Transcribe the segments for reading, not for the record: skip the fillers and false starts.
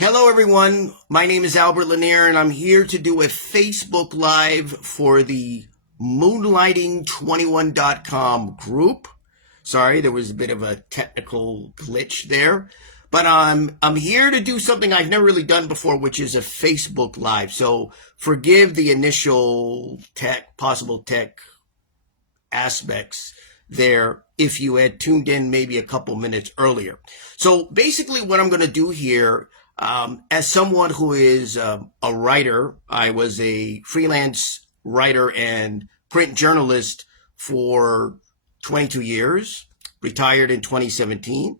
Hello everyone, my name is Albert Lanier and I'm here to do a Facebook Live for the Moonlighting21.com group. Sorry, there was a bit of a technical glitch there. But I'm here to do something I've never really done before, which is a Facebook Live. So forgive the initial possible tech aspects there if you had tuned in maybe a couple minutes earlier. So basically what I'm going to do here, as someone who is a writer, I was a freelance writer and print journalist for 22 years, retired in 2017.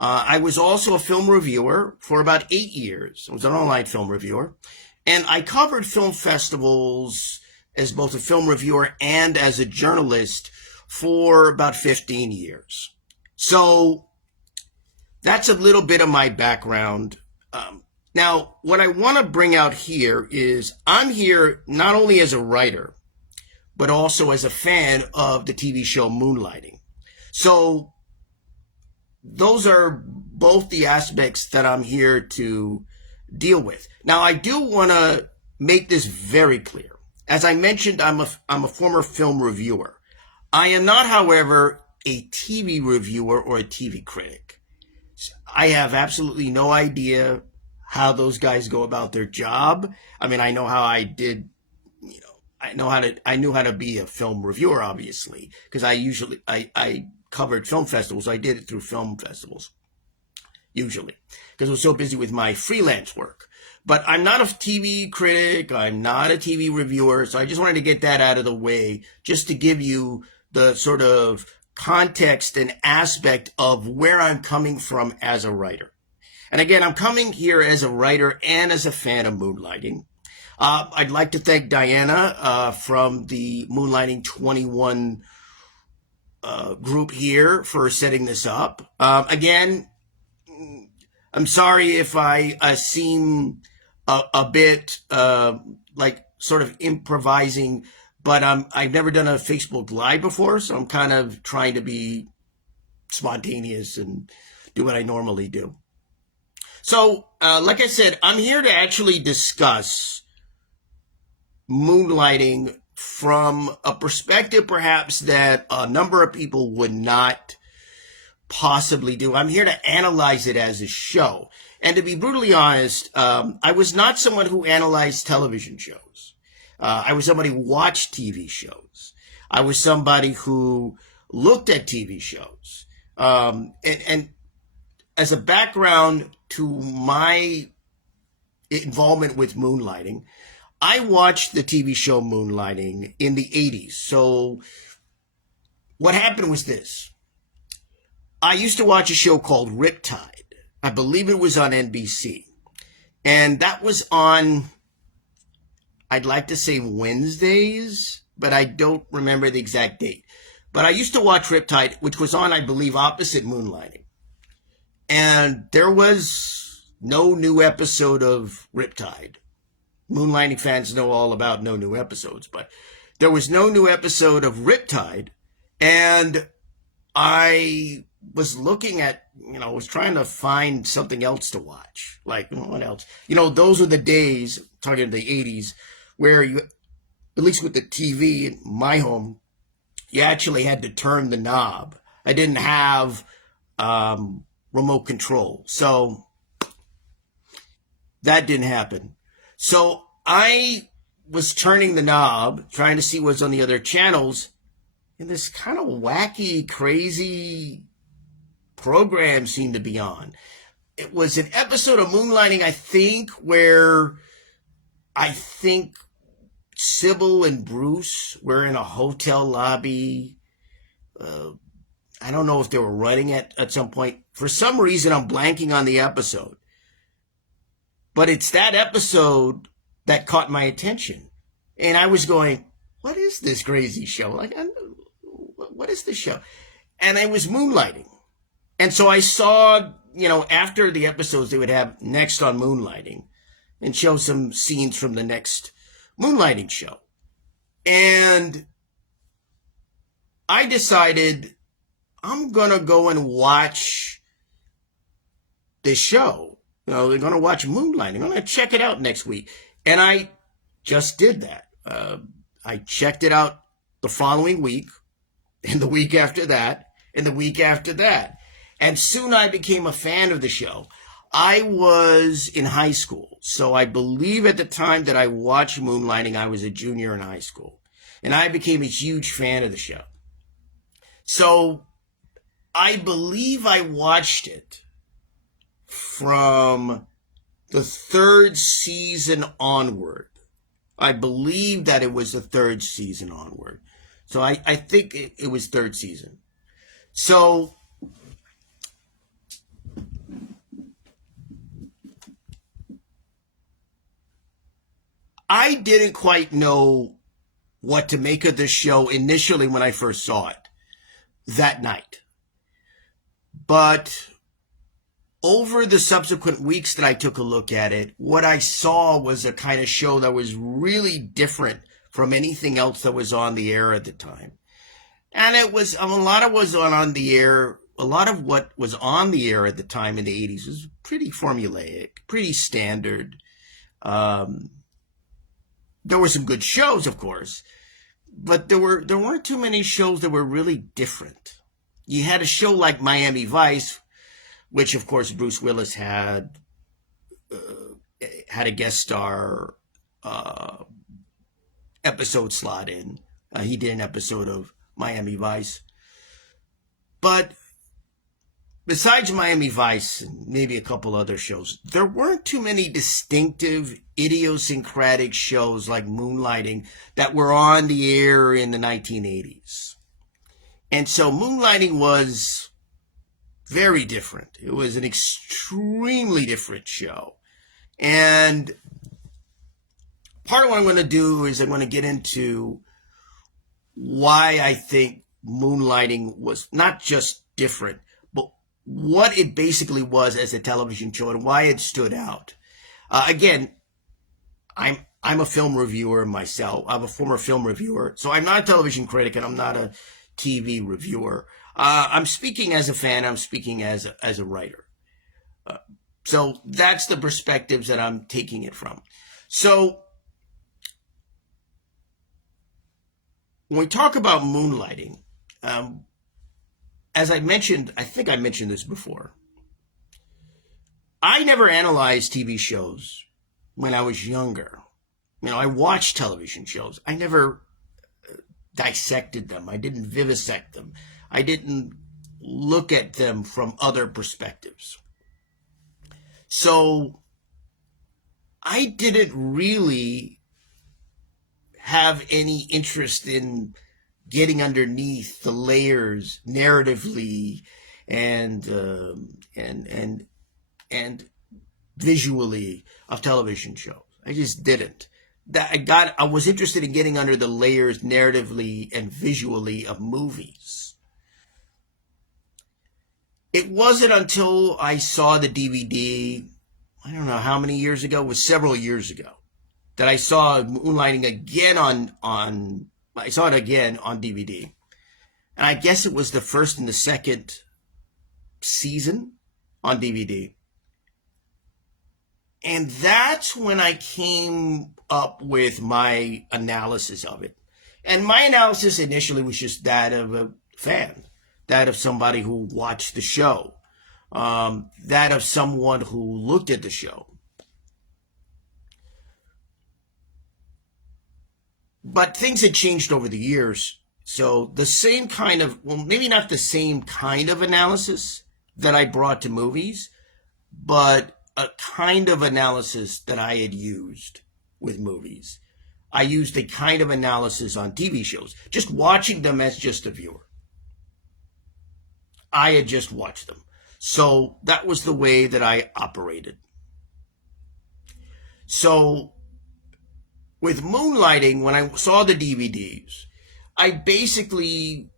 I was also a film reviewer for about 8 years. I was an online film reviewer. And I covered film festivals as both a film reviewer and as a journalist for about 15 years. So that's a little bit of my background. Now, what I want to bring out here is I'm here not only as a writer, but also as a fan of the TV show Moonlighting. So those are both the aspects that I'm here to deal with. Now, I do want to make this very clear. As I mentioned, I'm a former film reviewer. I am not, however, a TV reviewer or a TV critic. I have absolutely no idea how those guys go about their job. I mean, I know how I did, I knew how to be a film reviewer, obviously, because I covered film festivals. I did it through film festivals, usually, because I was so busy with my freelance work. But I'm not a TV critic. I'm not a TV reviewer. So I just wanted to get that out of the way, just to give you the sort of context and aspect of where I'm coming from as a writer. And again, I'm coming here as a writer and as a fan of Moonlighting. I'd like to thank Diana from the Moonlighting 21 group here for setting this up. Again, I'm sorry if I seem a bit like sort of improvising, but I've never done a Facebook Live before, so I'm kind of trying to be spontaneous and do what I normally do. So, like I said, I'm here to actually discuss Moonlighting from a perspective perhaps that a number of people would not possibly do. I'm here to analyze it as a show. And to be brutally honest, I was not someone who analyzed television shows. I was somebody who watched TV shows. I was somebody who looked at TV shows. And as a background to my involvement with Moonlighting, I watched the TV show Moonlighting in the 80s. So what happened was this. I used to watch a show called Riptide. I believe it was on NBC. And that was on, I'd like to say Wednesdays, but I don't remember the exact date. But I used to watch Riptide, which was on, I believe, opposite Moonlighting. And there was no new episode of Riptide. Moonlighting fans know all about no new episodes, but there was no new episode of Riptide. And I was looking at, was trying to find something else to watch. Like, what else? Those were the days, talking the 80s, where you, at least with the TV in my home, you actually had to turn the knob. I didn't have remote control. So that didn't happen. So I was turning the knob, trying to see what's on the other channels, and this kind of wacky, crazy program seemed to be on. It was an episode of Moonlighting, I think, where Sybil and Bruce were in a hotel lobby. I don't know if they were writing it at some point. For some reason, I'm blanking on the episode. But it's that episode that caught my attention. And I was going, what is this crazy show? Like, what is this show? And it was Moonlighting. And so I saw, after the episodes they would have next on Moonlighting and show some scenes from the next Moonlighting show. And I decided I'm going to go and watch this show. they're going to watch Moonlighting. I'm going to check it out next week. And I just did that. I checked it out the following week, and the week after that, and the week after that. And soon I became a fan of the show. I was in high school, so I believe at the time that I watched Moonlighting, I was a junior in high school. And I became a huge fan of the show. So I believe I watched it from the third season onward. I believe that it was the third season onward. So I think it was third season. So I didn't quite know what to make of this show initially when I first saw it that night. But over the subsequent weeks that I took a look at it, what I saw was a kind of show that was really different from anything else that was on the air at the time. And it was, a lot of was on the air, a lot of what was on the air at the time in the 80s was pretty formulaic, pretty standard. There were some good shows, of course, but there weren't too many shows that were really different. You had a show like Miami Vice, which of course Bruce Willis had a guest star episode slot in. He did an episode of Miami Vice. But besides Miami Vice and maybe a couple other shows, there weren't too many distinctive, idiosyncratic shows like Moonlighting that were on the air in the 1980s. And so Moonlighting was very different. It was an extremely different show. And part of what I'm going to do is I'm going to get into why I think Moonlighting was not just different, but what it basically was as a television show and why it stood out. Again, I'm a film reviewer myself. I'm a former film reviewer, so I'm not a television critic and I'm not a TV reviewer. I'm speaking as a fan. I'm speaking as a writer. So that's the perspectives that I'm taking it from. So when we talk about Moonlighting, as I mentioned, I think I mentioned this before, I never analyzed TV shows when I was younger. I watched television shows. I never dissected them. I didn't vivisect them. I didn't look at them from other perspectives. So I didn't really have any interest in getting underneath the layers narratively and visually of television shows. I just didn't. I was interested in getting under the layers narratively and visually of movies. It wasn't until I saw the DVD, I don't know how many years ago, it was several years ago, that I saw Moonlighting again I saw it again on DVD. And I guess it was the first and the second season on DVD. And that's when I came up with my analysis of it. And my analysis initially was just that of a fan, that of somebody who watched the show, that of someone who looked at the show. But things had changed over the years. So the same kind of, well, maybe not the same kind of analysis that I brought to movies, but a kind of analysis that I had used with movies. I used a kind of analysis on TV shows, just watching them as just a viewer. I had just watched them. So that was the way that I operated. So with Moonlighting, when I saw the DVDs, I basically,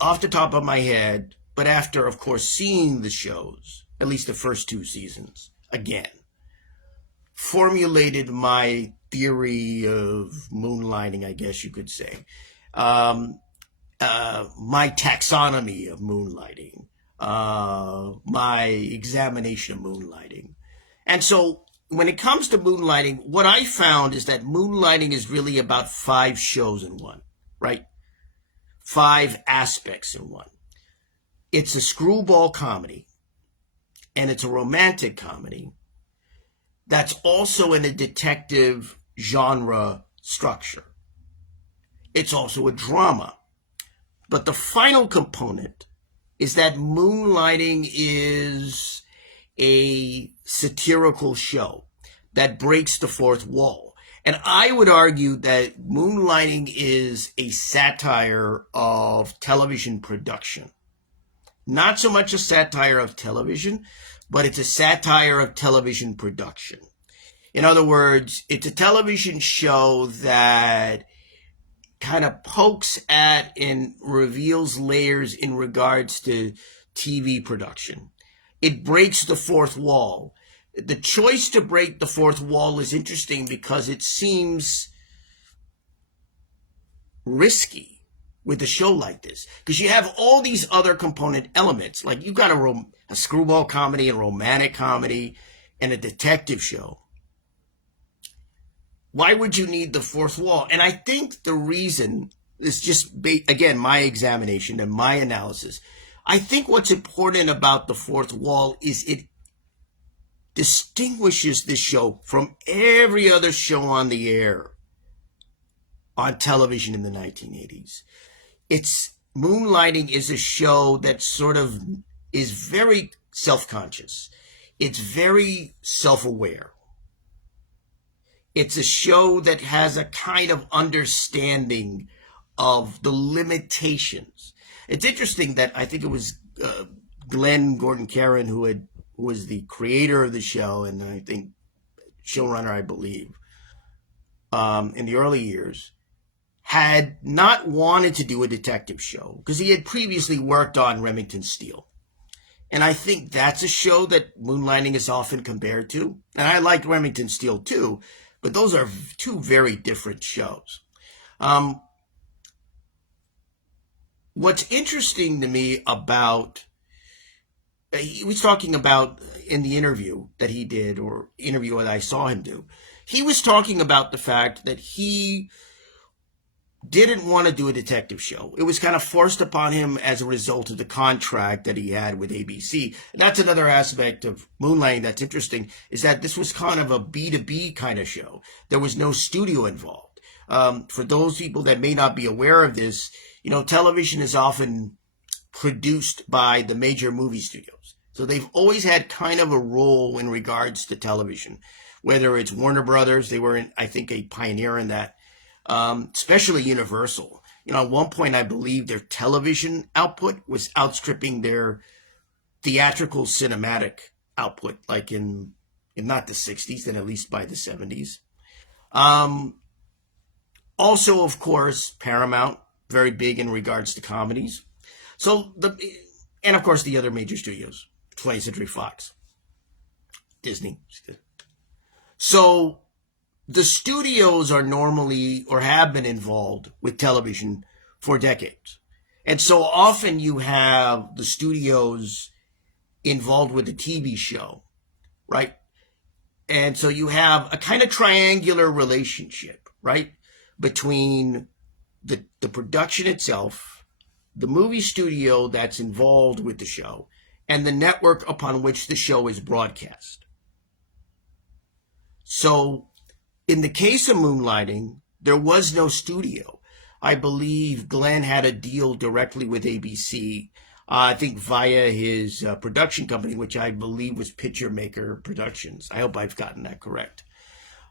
off the top of my head, but after, of course, seeing the shows, at least the first two seasons, again, formulated my theory of Moonlighting, I guess you could say. My taxonomy of Moonlighting. My examination of Moonlighting. And so when it comes to Moonlighting, what I found is that Moonlighting is really about 5 shows in one, right? 5 aspects in one. It's a screwball comedy, and it's a romantic comedy that's also in a detective genre structure. It's also a drama. But the final component is that Moonlighting is a satirical show that breaks the fourth wall. And I would argue that Moonlighting is a satire of television production. Not so much a satire of television, but it's a satire of television production. In other words, it's a television show that kind of pokes at and reveals layers in regards to TV production. It breaks the fourth wall. The choice to break the fourth wall is interesting because it seems risky with a show like this, because you have all these other component elements. Like you've got a screwball comedy, a romantic comedy, and a detective show. Why would you need the fourth wall? And I think the reason is just, again, my examination and my analysis. I think what's important about the fourth wall is it distinguishes this show from every other show on the air on television in the 1980s. Moonlighting is a show that sort of is very self-conscious. It's very self-aware. It's a show that has a kind of understanding of the limitations. It's interesting that I think it was Glenn Gordon Caron who was the creator of the show, and I think showrunner, I believe, in the early years, had not wanted to do a detective show because he had previously worked on Remington Steele. And I think that's a show that Moonlighting is often compared to. And I like Remington Steele too, but those are 2 very different shows. What's interesting to me about, he was talking about in the interview that he did, or interview that I saw him do, he was talking about the fact that he didn't want to do a detective show. It was kind of forced upon him as a result of the contract that he had with ABC. And that's another aspect of Moonlighting that's interesting, is that this was kind of a B2B kind of show. There was no studio involved. For those people that may not be aware of this, television is often produced by the major movie studios. So they've always had kind of a role in regards to television, whether it's Warner Brothers. They were, I think, a pioneer in that. Especially Universal. At one point, I believe their television output was outstripping their theatrical cinematic output, like in not the 60s, then at least by the 70s. Also, of course, Paramount, very big in regards to comedies. And of course, the other major studios, 20th Century Fox, Disney. So the studios are normally, or have been, involved with television for decades. And so often you have the studios involved with the TV show, right? And so you have a kind of triangular relationship, right? Between the production itself, the movie studio that's involved with the show, and the network upon which the show is broadcast. So in the case of Moonlighting, there was no studio. I believe Glenn had a deal directly with ABC, I think via his production company, which I believe was Picture Maker Productions. I hope I've gotten that correct.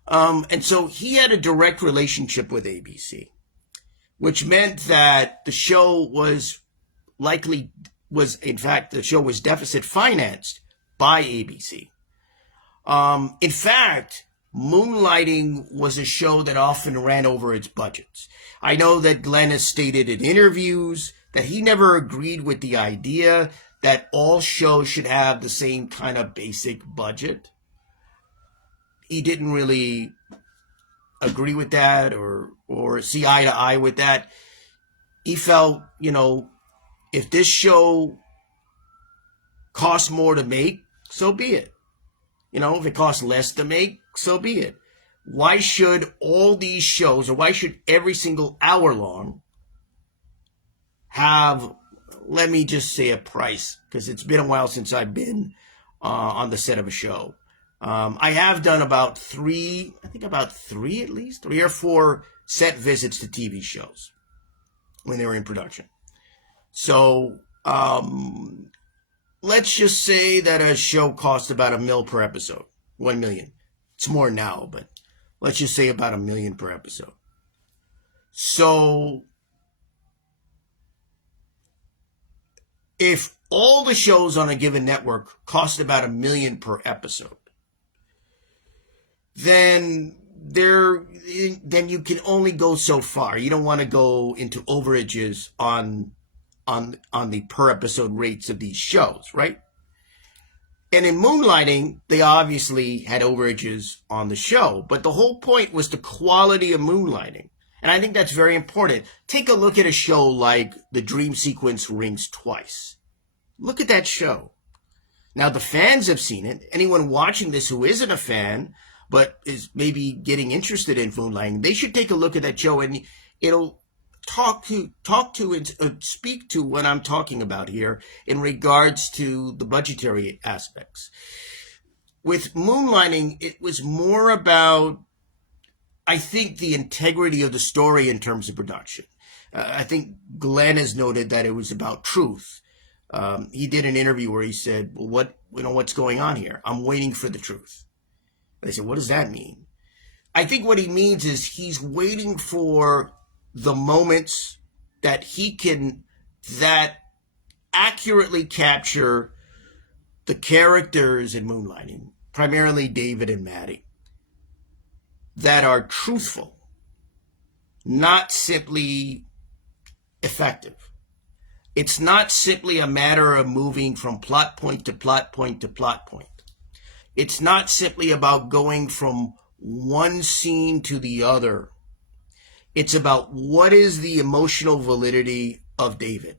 And so he had a direct relationship with ABC, which meant that the show the show was deficit financed by ABC. In fact, Moonlighting was a show that often ran over its budgets. I know that Glenn has stated in interviews that he never agreed with the idea that all shows should have the same kind of basic budget. He didn't really agree with that or see eye to eye with that. He felt, if this show costs more to make, so be it. If it costs less to make, so be it. Why should all these shows, or why should every single hour long have, let me just say a price, because it's been a while since I've been on the set of a show. I have done about three at least, 3 or 4 set visits to TV shows when they were in production. So let's just say that a show costs about $1 million per episode. 1 million. It's more now, but let's just say about $1 million per episode. So if all the shows on a given network cost about $1 million per episode, then you can only go so far. You don't want to go into overages on the per episode rates of these shows, right? And in Moonlighting, they obviously had overages on the show, but the whole point was the quality of Moonlighting. And I think that's very important. Take a look at a show like The Dream Sequence Rings Twice. Look at that show. Now, the fans have seen it. Anyone watching this who isn't a fan, but is maybe getting interested in Moonlighting, they should take a look at that show, and it'll talk to and speak to what I'm talking about here in regards to the budgetary aspects. With Moonlighting, it was more about, I think, the integrity of the story in terms of production. I think Glenn has noted that it was about truth. He did an interview where he said, well, what's going on here? I'm waiting for the truth. I said, what does that mean? I think what he means is he's waiting for the moments that that accurately capture the characters in Moonlighting, primarily David and Maddie, that are truthful, not simply effective. It's not simply a matter of moving from plot point to plot point to plot point. It's not simply about going from one scene to the other. It's about what is the emotional validity of David?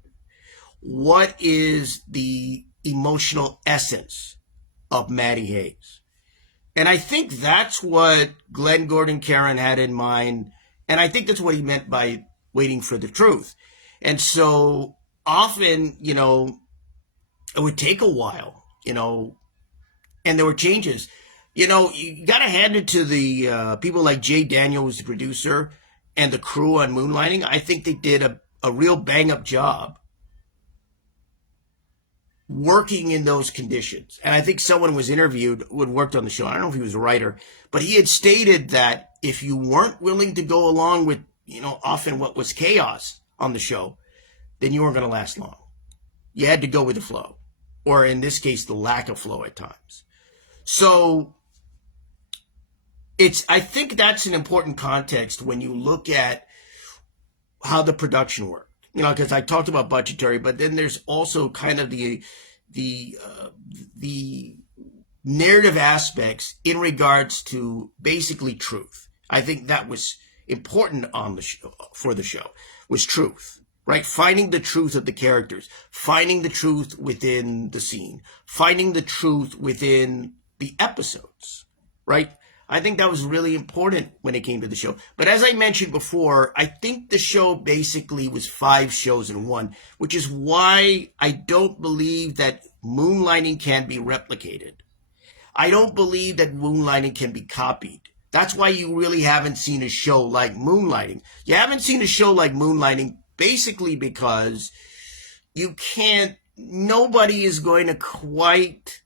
What is the emotional essence of Maddie Hayes? And I think that's what Glenn Gordon Caron had in mind. And I think that's what he meant by waiting for the truth. And so often, it would take a while, and there were changes. You got to hand it to the people like Jay Daniel, who's the producer, and the crew on Moonlighting. I think they did a real bang-up job working in those conditions. And I think someone was interviewed who had worked on the show. I don't know if he was a writer, but he had stated that if you weren't willing to go along with, often what was chaos on the show, then you weren't going to last long. You had to go with the flow, or in this case, the lack of flow at times. So I think that's an important context when you look at how the production worked. Because I talked about budgetary, but then there's also kind of the narrative aspects in regards to basically truth. I think that was important on the show, for the show, was truth, right? Finding the truth of the characters, finding the truth within the scene, finding the truth within the episodes, right? I think that was really important when it came to the show. But as I mentioned before, I think the show basically was 5 shows in one, which is why I don't believe that Moonlighting can be replicated. I don't believe that Moonlighting can be copied. That's why you really haven't seen a show like Moonlighting. You haven't seen a show like Moonlighting basically because nobody is going to quite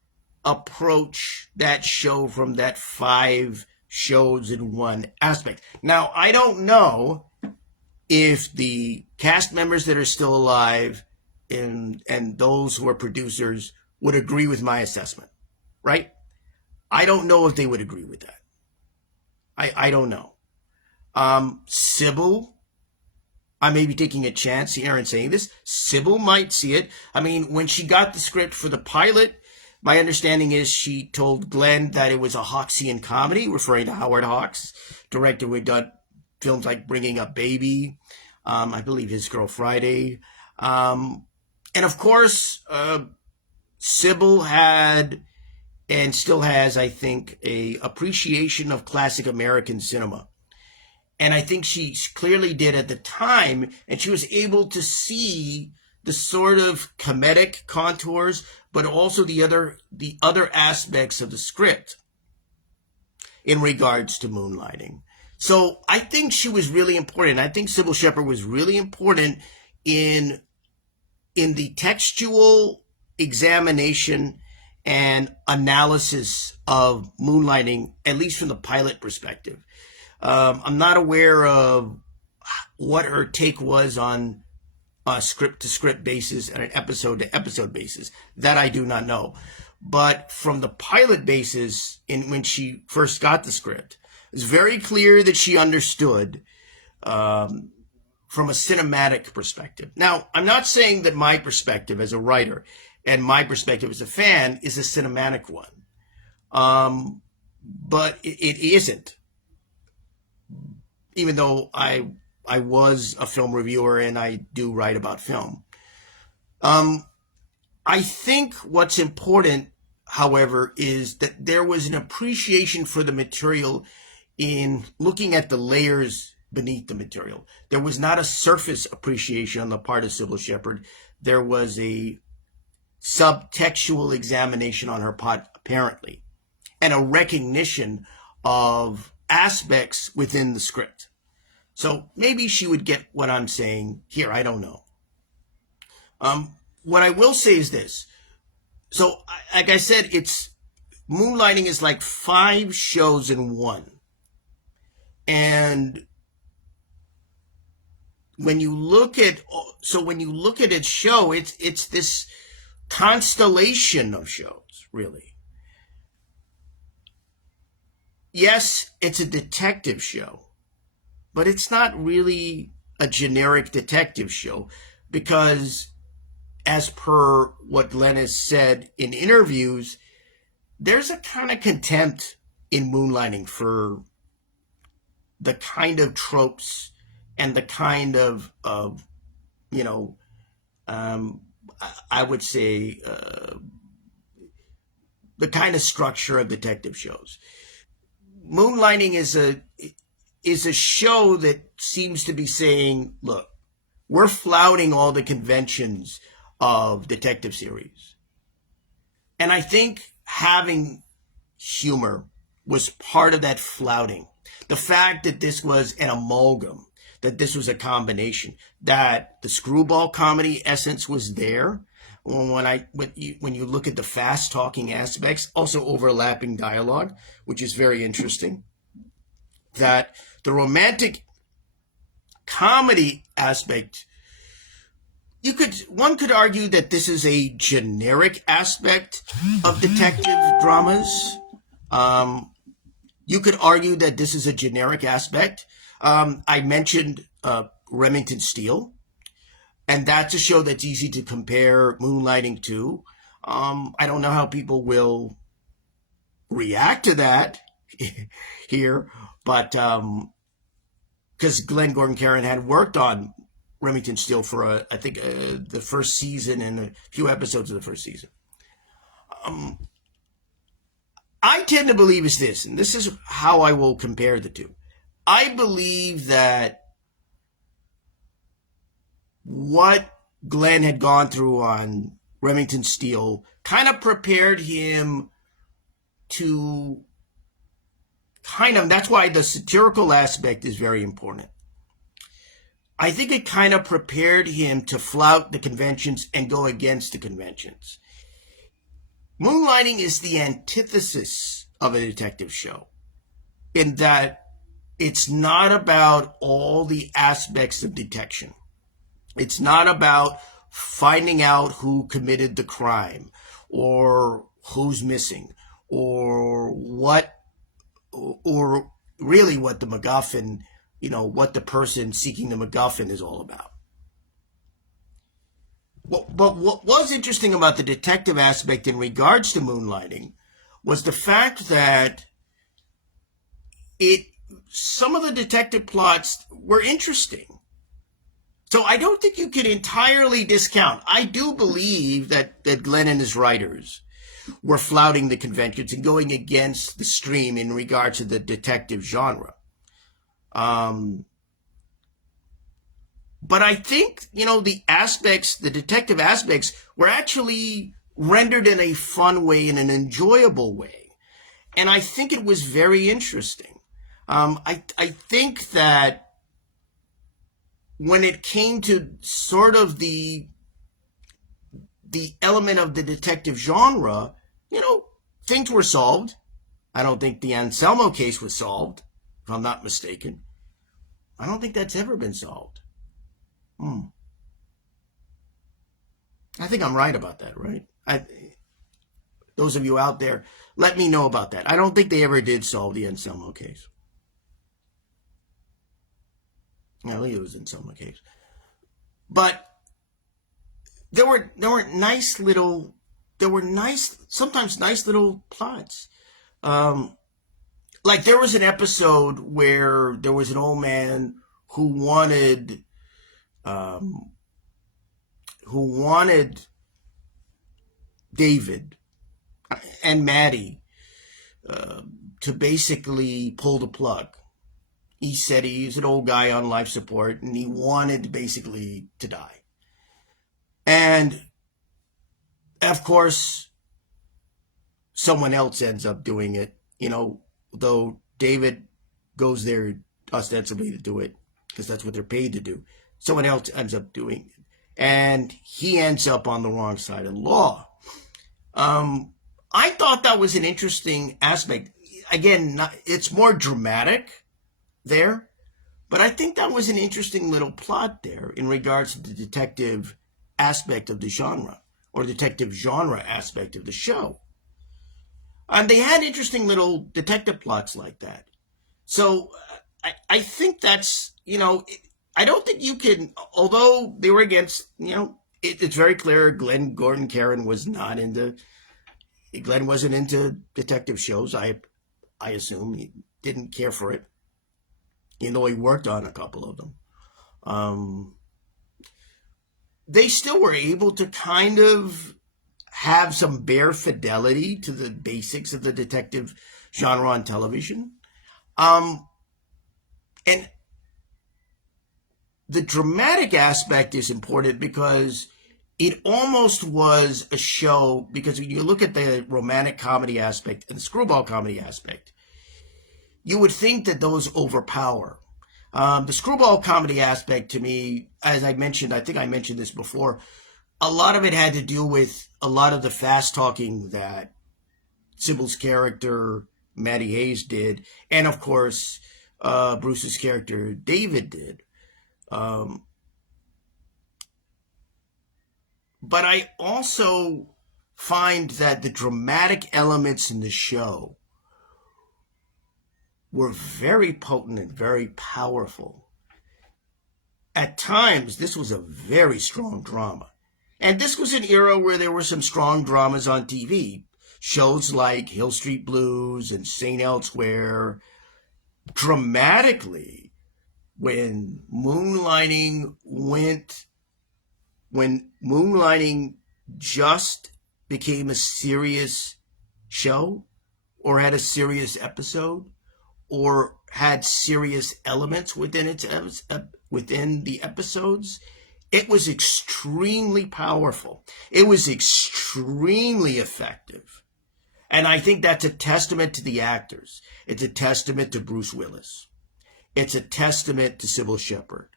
approach that show from that 5 shows in one aspect. Now, I don't know if the cast members that are still alive and those who are producers would agree with my assessment, right? I don't know if they would agree with that. I don't know. Sybil, I may be taking a chance here and saying this. Sybil might see it. I mean, when she got the script for the pilot, my understanding is she told Glenn that it was a Hawksian comedy, referring to Howard Hawks, director who had done films like Bringing Up Baby, I believe His Girl Friday. And of course, Sybil had and still has, I think, a appreciation of classic American cinema. And I think she clearly did at the time, and she was able to see the sort of comedic contours, but also the other aspects of the script in regards to Moonlighting. So I think she was really important. I think Sybil Shepherd was really important in the textual examination and analysis of Moonlighting, at least from the pilot perspective. I'm not aware of what her take was on a script to script basis and an episode to episode basis. That I do not know. But from the pilot basis, when she first got the script, it's very clear that she understood from a cinematic perspective. Now, I'm not saying that my perspective as a writer and my perspective as a fan is a cinematic one, but it isn't. Even though I was a film reviewer and I do write about film. I think what's important, however, is that there was an appreciation for the material in looking at the layers beneath the material. There was not a surface appreciation on the part of Sybil Shepherd. There was a subtextual examination on her part, apparently, and a recognition of aspects within the script. So maybe she would get what I'm saying here. I don't know. What I will say is this. So, like I said, Moonlighting is like 5 shows in one. And when you look at its show, it's this constellation of shows, really. Yes, it's a detective show, but it's not really a generic detective show because, as per what Glenn has said in interviews, there's a kind of contempt in Moonlighting for the kind of tropes and the kind of I would say the kind of structure of detective shows. Moonlighting is a show that seems to be saying, look, we're flouting all the conventions of detective series. And I think having humor was part of that flouting. The fact that this was an amalgam, that this was a combination, that the screwball comedy essence was there. When you look at the fast talking aspects, also overlapping dialogue, which is very interesting, that the romantic comedy aspect, one could argue that this is a generic aspect of detective dramas. You could argue that this is a generic aspect. I mentioned Remington Steele, and that's a show that's easy to compare Moonlighting to. I don't know how people will react to that here, but because Glenn Gordon Caron had worked on Remington Steele for, I think, the first season and a few episodes of the first season. I tend to believe is this, and this is how I will compare the two. I believe that what Glenn had gone through on Remington Steele kind of prepared him to that's why the satirical aspect is very important. I think it kind of prepared him to flout the conventions and go against the conventions. Moonlighting is the antithesis of a detective show in that it's not about all the aspects of detection. It's not about finding out who committed the crime or who's missing or really what the MacGuffin, what the person seeking the MacGuffin is all about. But what was interesting about the detective aspect in regards to Moonlighting was the fact that some of the detective plots were interesting. So I don't think you can entirely discount. I do believe that Glenn and his writers were flouting the conventions and going against the stream in regards to the detective genre. But I think, the detective aspects were actually rendered in a fun way, in an enjoyable way. And I think it was very interesting. I think that when it came to sort of the element of the detective genre, things were solved. I don't think the Anselmo case was solved, if I'm not mistaken. I don't think that's ever been solved. I think I'm right about that, right? Those of you out there, let me know about that. I don't think they ever did solve the Anselmo case. I think it was Anselmo case. But there were sometimes nice little plots. Like there was an episode where there was an old man who wanted David and Maddie to basically pull the plug. He said he's an old guy on life support and he wanted basically to die. And of course, someone else ends up doing it, though David goes there ostensibly to do it because that's what they're paid to do. Someone else ends up doing it. And he ends up on the wrong side of the law. I thought that was an interesting aspect. Again, it's more dramatic there, but I think that was an interesting little plot there in regards to the detective aspect of the genre, or detective genre aspect of the show. And they had interesting little detective plots like that. So I think that's, I don't think you can, although they were against, it's very clear Glenn Gordon Caron Glenn wasn't into detective shows. I assume he didn't care for it. He worked on a couple of them. They still were able to kind of have some bare fidelity to the basics of the detective genre on television. And the dramatic aspect is important because it almost was a show, because when you look at the romantic comedy aspect and the screwball comedy aspect, you would think that those overpower. The screwball comedy aspect to me, as I mentioned, I think I mentioned this before, a lot of it had to do with a lot of the fast talking that Sybil's character, Maddie Hayes, did. And of course, Bruce's character, David, did. But I also find that the dramatic elements in the show were very potent and very powerful. At times, this was a very strong drama. And this was an era where there were some strong dramas on TV. Shows like Hill Street Blues and St. Elsewhere. Dramatically, when Moonlighting just became a serious show, or had a serious episode, or had serious elements within the episodes, it was extremely powerful. It was extremely effective. And I think that's a testament to the actors. It's a testament to Bruce Willis. It's a testament to Sybil Shepherd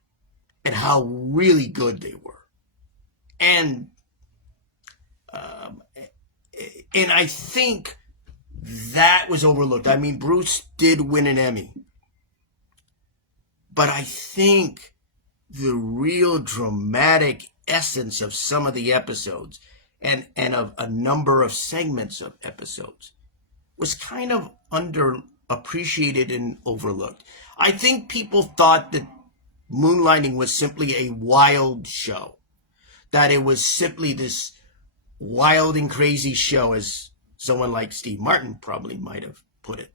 and how really good they were. And I think that was overlooked. I mean, Bruce did win an Emmy. But I think the real dramatic essence of some of the episodes and of a number of segments of episodes was kind of underappreciated and overlooked. I think people thought that Moonlighting was simply a wild show, that it was simply this wild and crazy show, as someone like Steve Martin probably might have put it.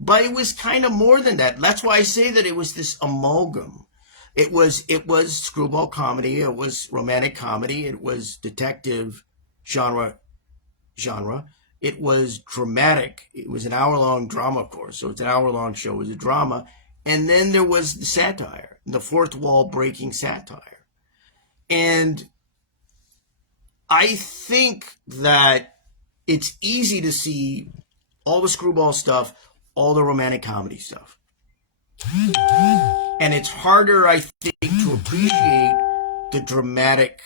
But it was kind of more than that. That's why I say that it was this amalgam. It was screwball comedy, it was romantic comedy, it was detective genre genre. It was dramatic. It was an hour-long drama, of course. So it's an hour-long show. It was a drama. And then there was the satire, the fourth wall breaking satire. And I think that it's easy to see all the screwball stuff, all the romantic comedy stuff. And it's harder, I think, to appreciate the dramatic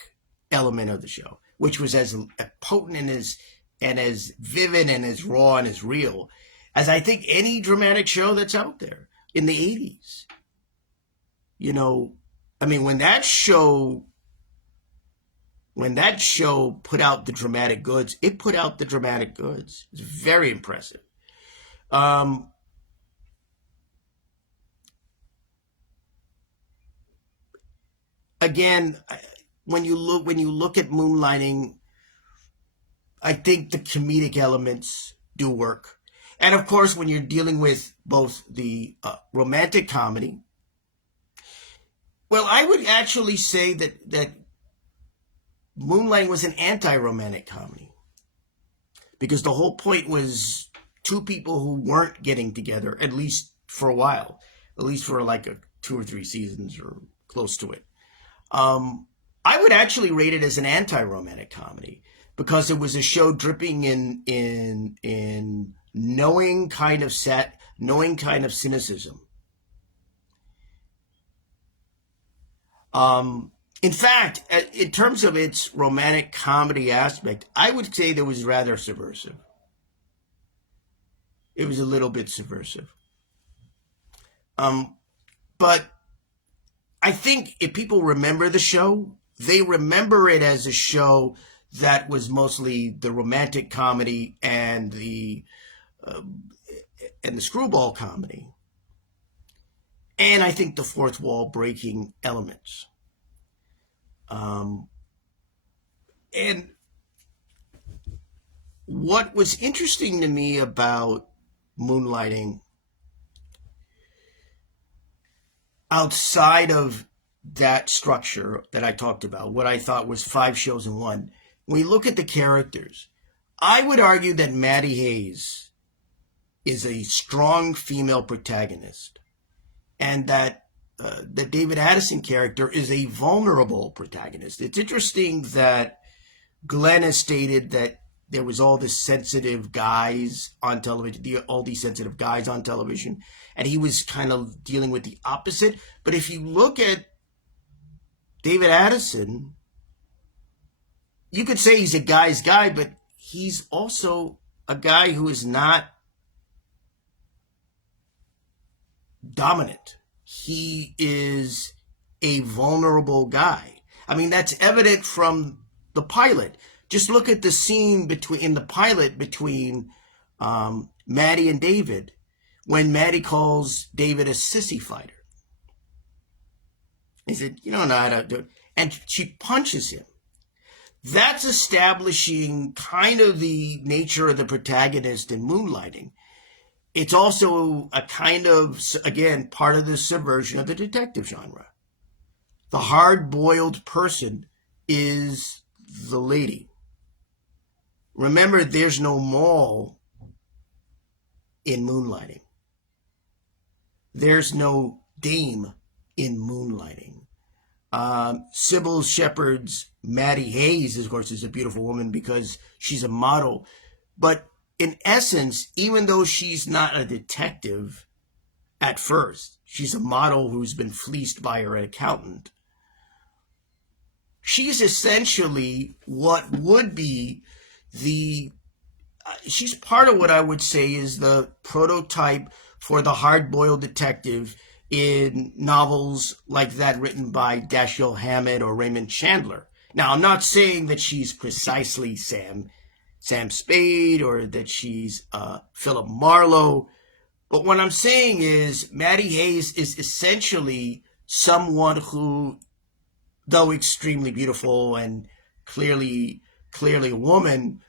element of the show, which was as potent and as vivid and as raw and as real as I think any dramatic show that's out there in the 80s. You know, I mean, when that show put out the dramatic goods, it put out the dramatic goods. It's very impressive. Again, when you look at Moonlighting, I think the comedic elements do work. And of course, when you're dealing with both the romantic comedy, well, I would actually say that Moonlighting was an anti-romantic comedy, because the whole point was two people who weren't getting together, at least for a while, at least for like 2 or 3 seasons or close to it. I would actually rate it as an anti-romantic comedy, because it was a show dripping in knowing kind of cynicism. In fact, in terms of its romantic comedy aspect, I would say that was rather subversive. It was a little bit subversive. But I think if people remember the show, they remember it as a show that was mostly the romantic comedy and the screwball comedy, and I think the fourth wall breaking elements. And what was interesting to me about Moonlighting, outside of that structure that I talked about, what I thought was 5 shows in one, when you look at the characters, I would argue that Maddie Hayes is a strong female protagonist, and that the David Addison character is a vulnerable protagonist. It's interesting that Glenn has stated that there was all this sensitive guys on television, all these sensitive guys on television, and he was kind of dealing with the opposite. But if you look at David Addison, you could say he's a guy's guy, but he's also a guy who is not dominant. He is a vulnerable guy. I mean, that's evident from the pilot. Just look at the scene in the pilot between Maddie and David, when Maddie calls David a sissy fighter. He said, "You don't know how to do it." And she punches him. That's establishing kind of the nature of the protagonist in Moonlighting. It's also a kind of, again, part of the subversion of the detective genre. The hard-boiled person is the lady. Remember, there's no mall in Moonlighting. There's no dame in Moonlighting. Sybil Shepherd's Maddie Hayes, of course, is a beautiful woman because she's a model. But in essence, even though she's not a detective at first, she's a model who's been fleeced by her accountant. She's essentially what would be she's part of what I would say is the prototype for the hard-boiled detective in novels like that written by Dashiell Hammett or Raymond Chandler. Now, I'm not saying that she's precisely Sam Spade or that she's Philip Marlowe, but what I'm saying is Maddie Hayes is essentially someone who, though extremely beautiful and clearly a woman,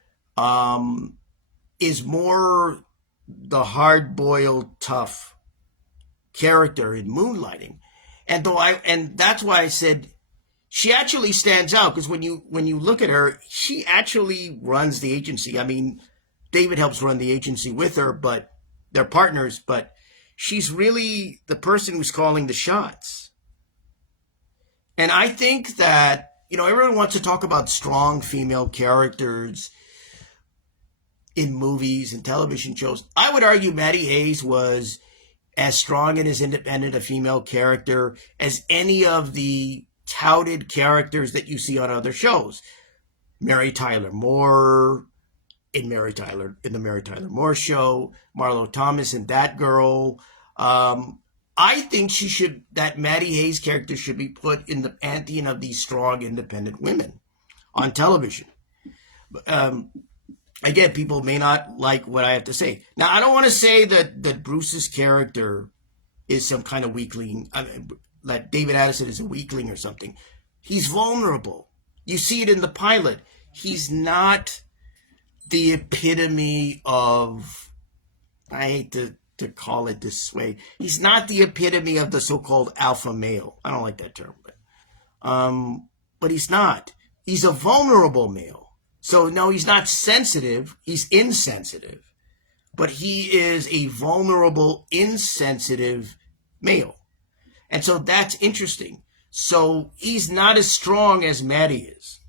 is more the hard-boiled, tough character in Moonlighting. And that's why I said she actually stands out because when you look at her, she actually runs the agency. I mean, David helps run the agency with her, but they're partners. But she's really the person who's calling the shots. And I think that everyone wants to talk about strong female characters in movies and television shows. I would argue Maddie Hayes was as strong and as independent a female character as any of the touted characters that you see on other shows. Mary Tyler Moore in the Mary Tyler Moore Show, Marlo Thomas and That Girl. I think that Maddie Hayes character should be put in the pantheon of these strong, independent women on television. Again, people may not like what I have to say. Now, I don't want to say that Bruce's character is some kind of weakling, that David Addison is a weakling or something. He's vulnerable. You see it in the pilot. He's not the epitome of, I hate to call it this way, he's not the epitome of the so-called alpha male. I don't like that term, but he's not. He's a vulnerable male. So no, he's not sensitive. He's insensitive. But he is a vulnerable, insensitive male. And so that's interesting. So he's not as strong as Maddie is.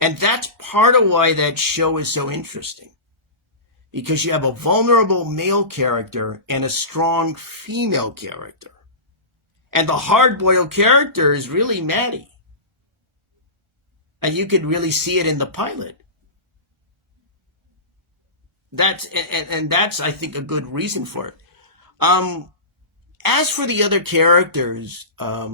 And that's part of why that show is so interesting. Because you have a vulnerable male character and a strong female character. And the hard-boiled character is really Maddie. And you could really see it in the pilot. That's I think, a good reason for it. As for the other characters, I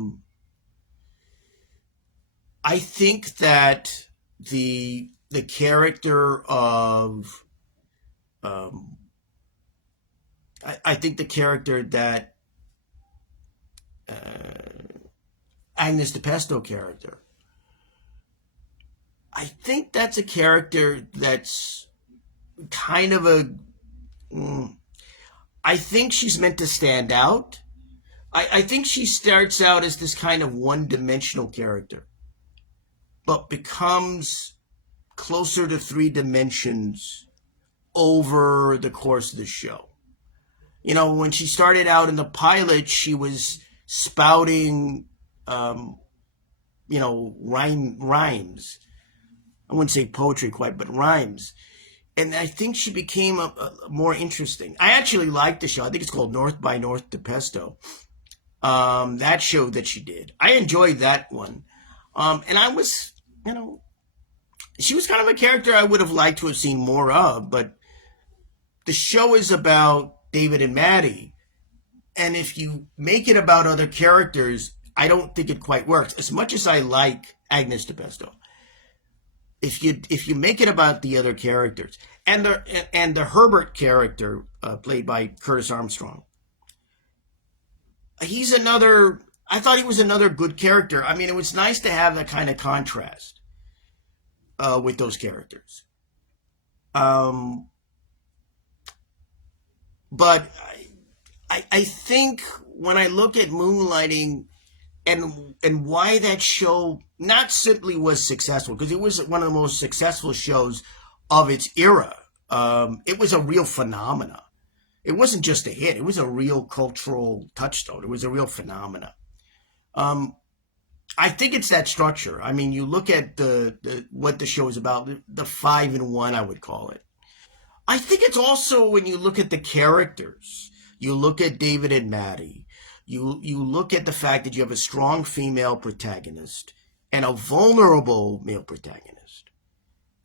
think that the character of I think the character that Agnes DePesto character, I think that's a character that's kind of I think she's meant to stand out. I think she starts out as this kind of one-dimensional character, but becomes closer to 3 dimensions over the course of the show. When she started out in the pilot, she was spouting, rhymes. I wouldn't say poetry quite, but rhymes. And I think she became a more interesting. I actually liked the show. I think it's called North by North DePesto. That show that she did. I enjoyed that one. And I was, she was kind of a character I would have liked to have seen more of, but the show is about David and Maddie. And if you make it about other characters, I don't think it quite works. As much as I like Agnes DePesto, if you make it about the other characters, and the Herbert character played by Curtis Armstrong, he's another. I thought he was another good character. I mean, it was nice to have that kind of contrast with those characters. But I think when I look at Moonlighting and why that show not simply was successful, because it was one of the most successful shows of its era. It was a real phenomena. It wasn't just a hit. It was a real cultural touchstone. It was a real phenomena. I think it's that structure. I mean, you look at what the show is about, the 5-in-1, I would call it. I think it's also when you look at the characters, you look at David and Maddie, you look at the fact that you have a strong female protagonist and a vulnerable male protagonist.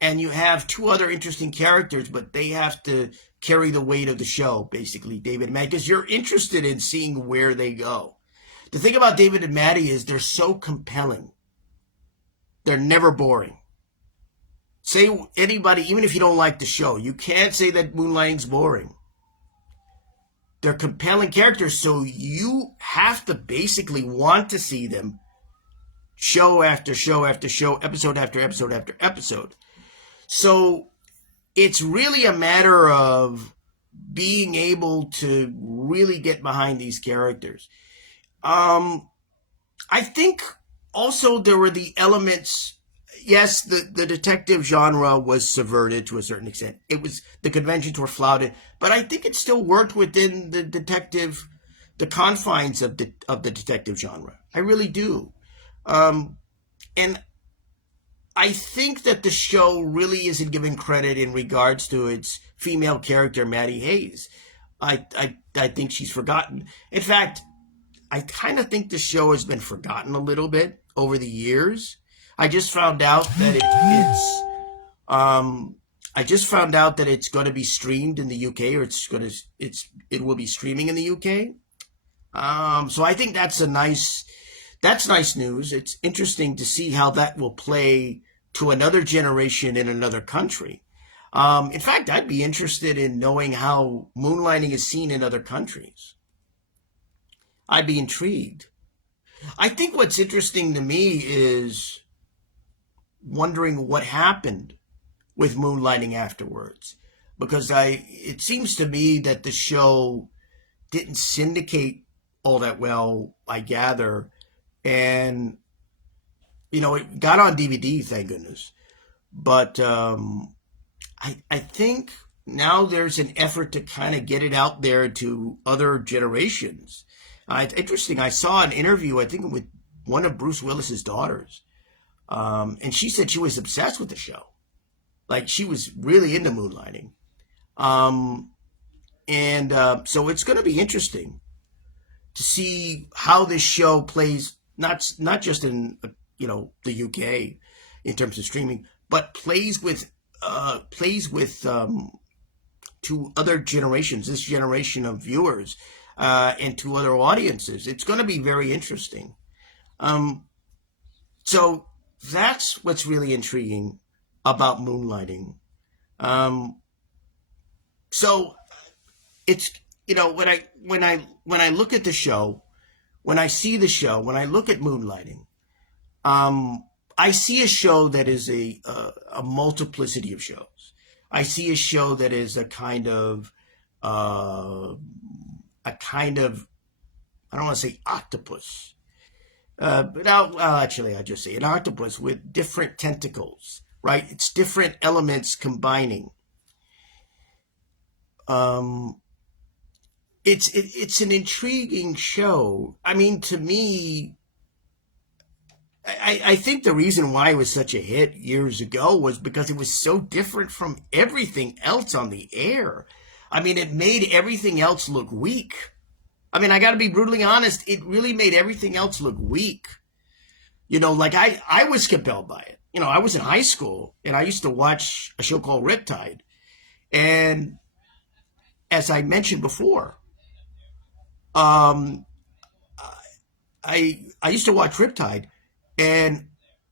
And you have 2 other interesting characters, but they have to carry the weight of the show, basically, David and Maddie, because you're interested in seeing where they go. The thing about David and Maddie is they're so compelling. They're never boring. Say anybody, even if you don't like the show, you can't say that Moonlighting's boring. They're compelling characters, so you have to basically want to see them show after show after show, episode after episode after episode. So it's really a matter of being able to really get behind these characters. I think Also, there were the elements. Yes, the detective genre was subverted to a certain extent. It was, the conventions were flouted, but I think it still worked within the confines of the detective genre. I really do. Um, and I think that the show really isn't given credit in regards to its female character, Maddie Hayes. I think she's forgotten. In fact, I kind of think the show has been forgotten a little bit over the years. I just found out that it's I just found out that it's going to be streamed in the UK, or it will be streaming in the UK. So I think that's nice news. It's interesting to see how that will play to another generation in another country. In fact, I'd be interested in knowing how moonlighting is seen in other countries. I'd be intrigued. I think what's interesting to me is wondering what happened with moonlighting afterwards, because it seems to me that the show didn't syndicate all that well, I gather, and it got on DVD, thank goodness. But I think now there's an effort to kind of get it out there to other generations. It's interesting. I saw an interview, I think, with one of Bruce Willis's daughters, and she said she was obsessed with the show. Like, she was really into moonlighting. Um, and so it's going to be interesting to see how this show plays, not just in the UK in terms of streaming, but plays with to other generations, this generation of viewers, and to other audiences. It's going to be very interesting. Um, so that's what's really intriguing about moonlighting. Um, so it's when I look at the show, when I see the show, when I look at moonlighting, um, I see a show that is a multiplicity of shows. I see a show that is uh, a kind of, I don't want to say octopus, but actually, I just say an octopus with different tentacles, right? It's different elements combining. Um, it's an intriguing show. I mean, to me, I think the reason why it was such a hit years ago was because it was so different from everything else on the air. I mean, it made everything else look weak. I mean, I got to be brutally honest. It really made everything else look weak. Like I was compelled by it. I was in high school and I used to watch a show called Riptide. And as I mentioned before, um, I used to watch Riptide, and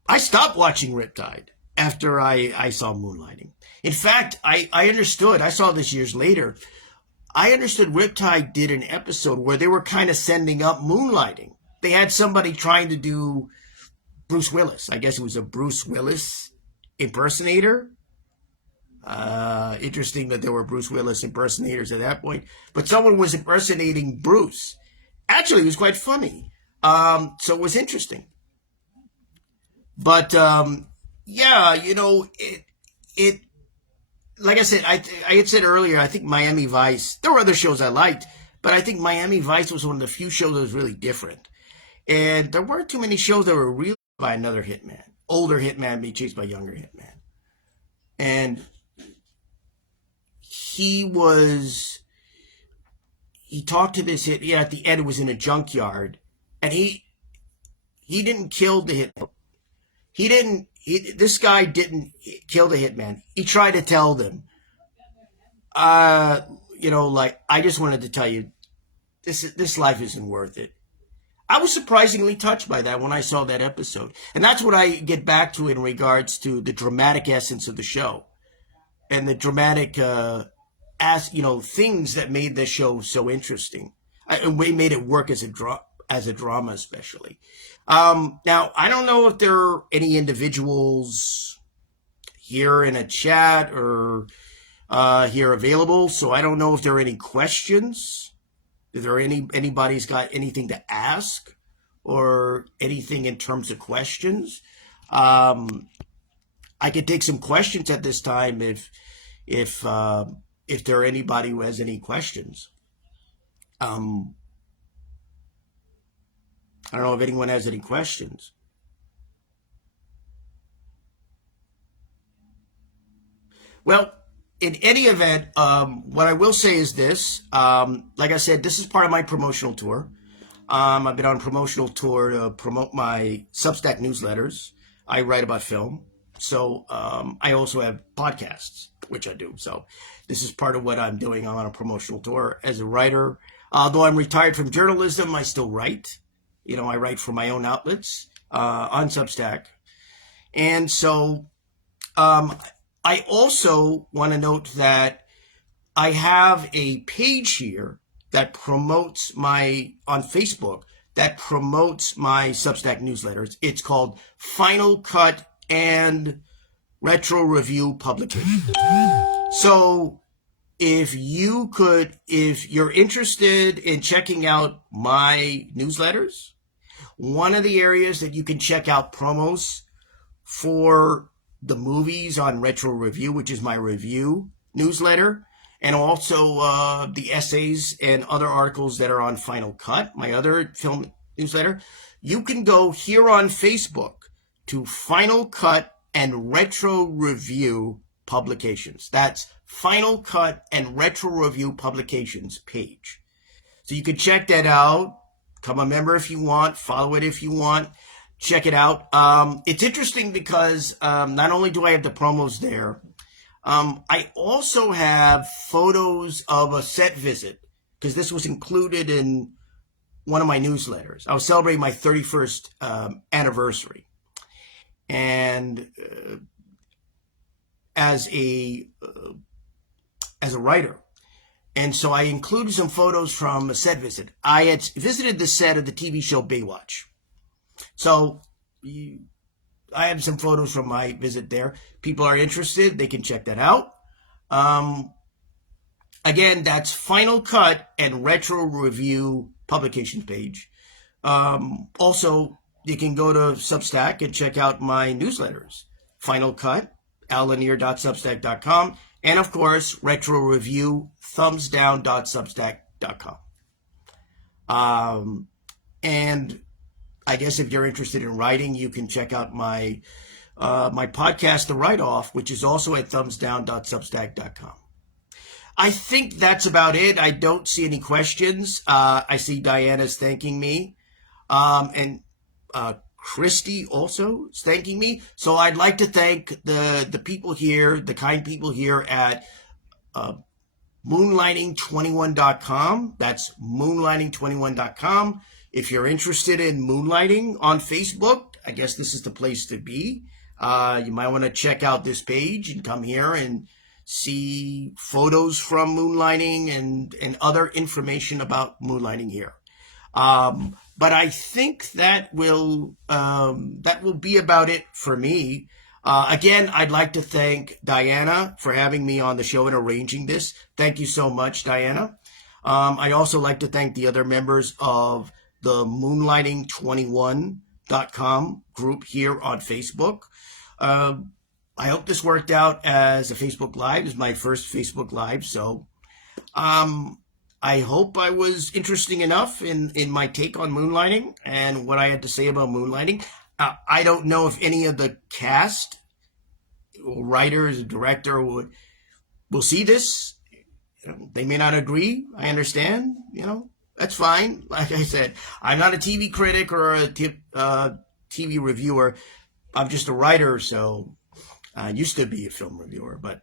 I stopped watching Riptide after I saw Moonlighting. In fact, I understood. I saw this years later. I understood Riptide did an episode where they were kind of sending up Moonlighting. They had somebody trying to do Bruce Willis. I guess it was a Bruce Willis impersonator. Interesting that there were Bruce Willis impersonators at that point, but someone was impersonating Bruce. Actually, it was quite funny. So it was interesting. But yeah, it like I said, I had said earlier, I think Miami Vice. There were other shows I liked, but I think Miami Vice was one of the few shows that was really different. And there weren't too many shows that were really by another hitman, older hitman being chased by younger hitman. And he was he talked to this hit. Yeah, at the end, it was in a junkyard, and he didn't kill the hit. He didn't. This guy didn't kill the hitman. He tried to tell them, uh, like, I just wanted to tell you, this life isn't worth it. I was surprisingly touched by that when I saw that episode, and that's what I get back to in regards to the dramatic essence of the show and the dramatic, as things that made the show so interesting. And we made it work as a drama, especially. Now, I don't know if there are any individuals here in a chat or here available, so I don't know if there are any questions. Is there anybody's got anything to ask or anything in terms of questions. Um, I could take some questions at this time if if there are anybody who has any questions. Um, I don't know if anyone has any questions. Well, in any event, what I will say is this. Like I said, this is part of my promotional tour. I've been on a promotional tour to promote my Substack newsletters. I write about film. So I also have podcasts, which I do. So this is part of what I'm doing. I'm on a promotional tour as a writer. Although I'm retired from journalism, I still write. I write for my own outlets on Substack. And so um, I also want to note that I have a page here that promotes on Facebook, that promotes my Substack newsletters. It's called Final Cut and Retro Review Publication. So if you're interested in checking out my newsletters, one of the areas that you can check out promos for the movies on Retro Review, which is my review newsletter, and also the essays and other articles that are on Final Cut, my other film newsletter. You can go here on Facebook to Final Cut and Retro Review Publications. That's Final Cut and Retro Review Publications page. So you can check that out. Become a member if you want. Follow it if you want. Check it out. It's interesting because not only do I have the promos there, I also have photos of a set visit because this was included in one of my newsletters. I was celebrating my 31st anniversary, and as a writer, and so I included some photos from a set visit. I had visited the set of the TV show Baywatch. So I have some photos from my visit there. People are interested, they can check that out. Again, that's Final Cut and Retro Review publication page. Also, you can go to Substack and check out my newsletters. Final Cut, allanier.substack.com, and of course, Retro Review, thumbsdown.substack.com. And I guess if you're interested in writing, you can check out my podcast, The Write-Off, which is also at thumbsdown.substack.com. I think that's about it. I don't see any questions. I see Diana's thanking me. And Christy also is thanking me. So I'd like to thank the people here, the kind people here at moonlighting21.com. That's moonlighting21.com. If you're interested in moonlighting on Facebook, I guess this is the place to be. You might want to check out this page and come here and see photos from moonlighting and other information about moonlighting here. But I think that will be about it for me. Again, I'd like to thank Diana for having me on the show and arranging this. Thank you so much, Diana. I'd also like to thank the other members of the Moonlighting21.com group here on Facebook. I hope this worked out as a Facebook Live. It's my first Facebook Live, so I hope I was interesting enough in my take on moonlighting and what I had to say about moonlighting. I don't know if any of the cast, or writers, director will see this. They may not agree. I understand. That's fine. Like I said, I'm not a TV critic or a TV reviewer. I'm just a writer, so I used to be a film reviewer, but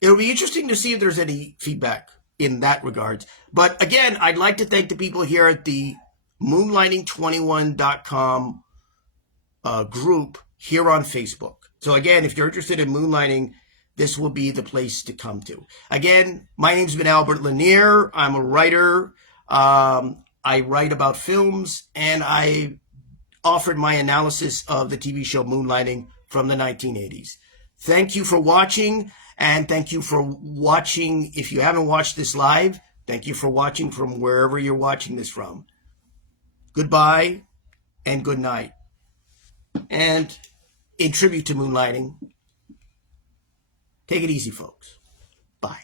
it'll be interesting to see if there's any feedback in that regard. But again, I'd like to thank the people here at the Moonlighting21.com group here on Facebook. So again, if you're interested in moonlighting, this will be the place to come to. Again, my name's been Albert Lanier. I'm a writer. I write about films, and I offered my analysis of the TV show Moonlighting from the 1980s. Thank you for watching, and thank you for watching. If you haven't watched this live, Thank you for watching from wherever you're watching this from. Goodbye and good night. And in tribute to Moonlighting, take it easy, folks. Bye.